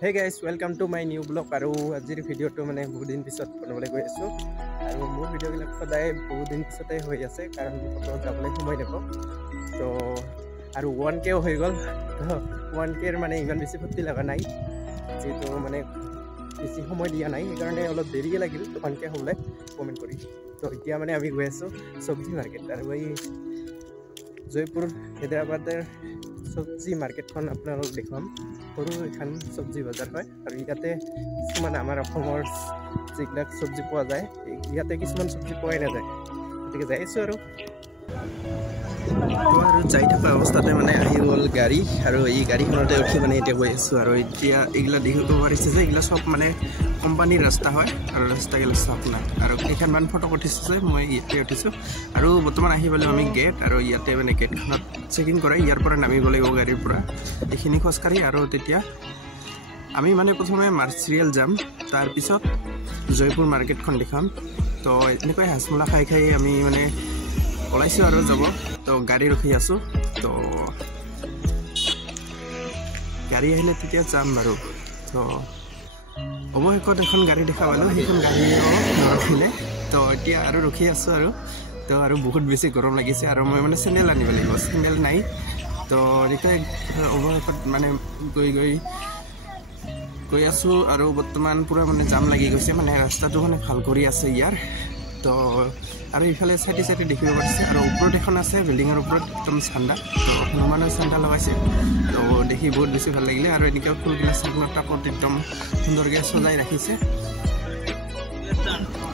Hey guys, welcome to my new blog. আৰু আজিৰ ভিডিঅ'টো মানে বহুত দিন পিছত বনাবলৈ গৈ আছো আৰু মোৰ ভিডিঅ'বিলাক সদায় বহুত দিন পিছতে হৈ আছে কাৰণ ফটো যাবলৈ সময় নাপাওঁ তো আৰু 1K হৈ গ'ল তো 1K মানে ইমান বেছি ফূৰ্তি লগা নাই যেটো মানে বেছি সময় দিয়া নাই সেইকাৰণে অলপ দেৰিয়ে লাগিল 1K হ'লে কমেণ্ট কৰি তো এতিয়া মানে আমি গৈ আছো সবজি মাৰ্কেট আৰু এই জয়পুৰ হায়দৰাবাদৰ সবজি মাৰ্কেটখন আপোনালোকক দেখুৱাম সৰু এখন সবজি বজাৰ হয় আৰু ইয়াতে কিছুমান আমাৰ অসমৰ যিবিলাক সবজি পোৱা যায় ইয়াতে কিছুমান সবজি পোৱাই নাযায় গতিকে যাই আছোঁ আৰু যাই থকা অৱস্থাতে মানে আহি গ'ল গাড়ী আৰু এই গাড়ীখনতে উঠি মানে এতিয়া গৈ আছোঁ আৰু এতিয়া এইগিলা দেখিব পাৰিছে যে এইগিলা চব মানে কোম্পানীৰ ৰাস্তা হয় আৰু ৰাস্তাগিলা চাওক না আৰু কেইখনমান ফটো উঠিছোঁ যে মই ইয়াতে উঠিছোঁ আৰু বৰ্তমান আহি পালোঁ আমি গেট আৰু ইয়াতে মানে গেটখনত চেকিং কৰে ইয়াৰ পৰা নামিব লাগিব গাড়ীৰ পৰা এইখিনি খোজকাঢ়ি আৰু তেতিয়া আমি মানে প্ৰথমে মাৰ্চিৰিয়েল যাম তাৰপিছত জয়পুৰ মাৰ্কেটখন দেখাম তো এনেকৈ হাজমোলা খাই খাই আমি মানে ওলাইছোঁ আৰু যাব তো গাড়ী ৰখি আছোঁ তো গাড়ী আহিলে তেতিয়া যাম বাৰু তো অৱশেষত এখন গাড়ী দেখা পালোঁ সেইখন গাড়ীও নৰখিলে তো এতিয়া আৰু ৰখি আছোঁ আৰু তো আৰু বহুত বেছি গৰম লাগিছে আৰু মই মানে চেণ্ডেল আনিব লাগিব চেণ্ডেল নাই তো এতিয়া অৱশেষত মানে গৈ আছোঁ আৰু বৰ্তমান পূৰা মানে জাম লাগি গৈছে মানে ৰাস্তাটো মানে ভাল কৰি আছে ইয়াৰ তো আৰু ইফালে চাইডে চাইডে দেখিব পাৰিছে আৰু ওপৰত এখন আছে বিল্ডিঙৰ ওপৰত একদম ঠাণ্ডা তো হনুমানৰ ঠাণ্ডা লগাইছে তো দেখি বহুত বেছি ভাল লাগিলে আৰু এনেকৈ ফুলবিলাক চাকনৰ টাপত একদম সুন্দৰকৈ সজাই ৰাখিছে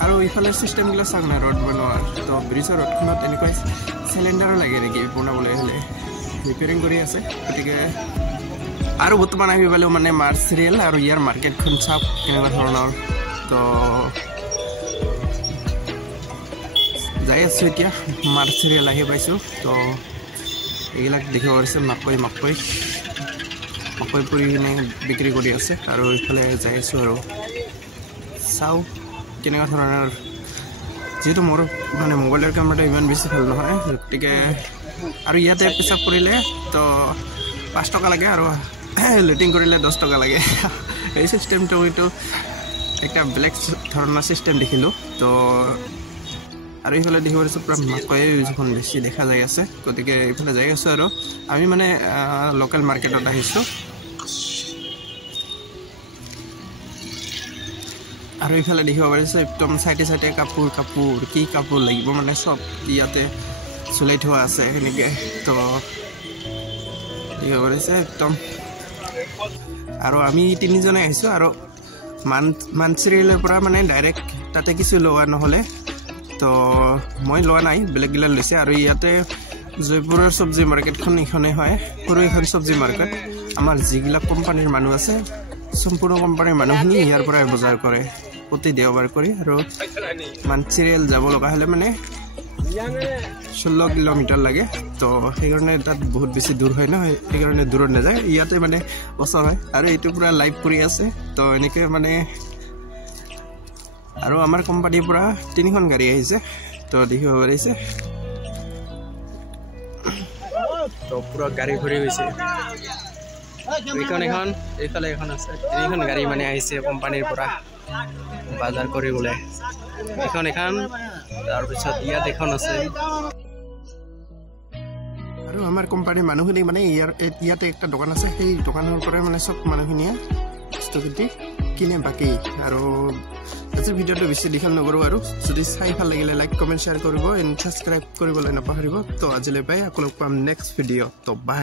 আৰু ইফালে চিষ্টেমবিলাক চাওক না ৰ'ড বনোৱা তো ব্ৰিজৰ ৰ'ডখনত এনেকৈ চিলিণ্ডাৰো লাগে নেকি বনাবলৈ হ'লে ৰিপেয়াৰিং কৰি আছে গতিকে আৰু বৰ্তমান আহি পালোঁ মানে মাৰ্চিৰিয়েল আৰু ইয়াৰ মাৰ্কেটখন চাওক কেনেকুৱা ধৰণৰ তো যাই আছোঁ এতিয়া মাৰ্চিৰিয়েল আহি পাইছোঁ তো এইবিলাক দেখিব পাৰিছে মাকৈ পৰি কিনে বিক্ৰী কৰি আছে আৰু এইফালে যাই আছোঁ আৰু চাওঁ কেনেকুৱা ধৰণৰ যিহেতু মোৰ মানে মোবাইলৰ কেমেৰাটো ইমান বেছি ভাল নহয় গতিকে আৰু ইয়াতে পেচাব কৰিলে তো 5 টকা লাগে আৰু লেটিং কৰিলে 10 টকা লাগে এই চিষ্টেমটো এইটো একটা বেলেগ ধৰণৰ চিষ্টেম দেখিলোঁ তো আৰু এইফালে দেখিব পাৰিছোঁ পূৰা মাকৈ যিখন বেছি দেখা যাই আছে গতিকে এইফালে যাই আছোঁ আৰু আমি মানে লোকেল মাৰ্কেটত আহিছোঁ আৰু এইফালে দেখিব পাৰিছে একদম চাইডে চাইডে কাপোৰ কি কাপোৰ লাগিব মানে চব ইয়াতে চলাই থোৱা আছে সেনেকৈ তো দেখিব পাৰিছে একদম আৰু আমি 3জনে আহিছোঁ আৰু মাৰ্চিৰিয়েলৰ পৰা মানে ডাইৰেক্ট তাতে কিছু লোৱা নহ'লে তো মই লোৱা নাই বেলেগগিলা লৈছে আৰু ইয়াতে জয়পুৰৰ চবজি মাৰ্কেটখন এইখনেই হয় সৰু এখন চবজি মাৰ্কেট আমাৰ যিবিলাক কোম্পানীৰ মানুহ আছে সম্পূৰ্ণ কোম্পানীৰ মানুহখিনি ইয়াৰ পৰাই বজাৰ কৰে প্ৰতি দেওবাৰ কৰি আৰু মাৰ্চিৰিয়েল যাব লগা হ'লে মানে 16 কিলোমিটাৰ লাগে তো সেইকাৰণে তাত বহুত বেছি দূৰ হয় ন সেইকাৰণে দূৰত নাযায় ইয়াতে মানে ওচৰ হয় আৰু এইটো পূৰা লাইভ কৰি আছে তো এনেকৈ মানে আৰু আমাৰ কোম্পানীৰ পৰা 3খন গাড়ী আহিছে তো দেখিব পাৰিছে তো পুৰা গাড়ী ভৰি গৈছে এখন এইফালে এখন আছে 3খন গাড়ী মানে আহিছে কোম্পানীৰ পৰা বজাৰ কৰিবলৈ এখন তাৰপিছত ইয়াত এখন আছে আৰু আমাৰ কোম্পানীৰ মানুহখিনি মানে ইয়াতে একটা দোকান আছে সেই দোকানৰ পৰাই মানে চব মানুহখিনিয়ে বস্তুখিনি কিনে বাকী আৰু আজিৰ ভিডিঅ'টো বেছি দীঘল নকৰোঁ আৰু যদি চাই ভাল লাগিলে লাইক কমেণ্ট শ্বেয়াৰ কৰিব এণ্ড ছাবস্ক্ৰাইব কৰিবলৈ নাপাহৰিব তো আজিলৈ পাই আকৌ লগ পাম নেক্সট ভিডিঅ' তো বাই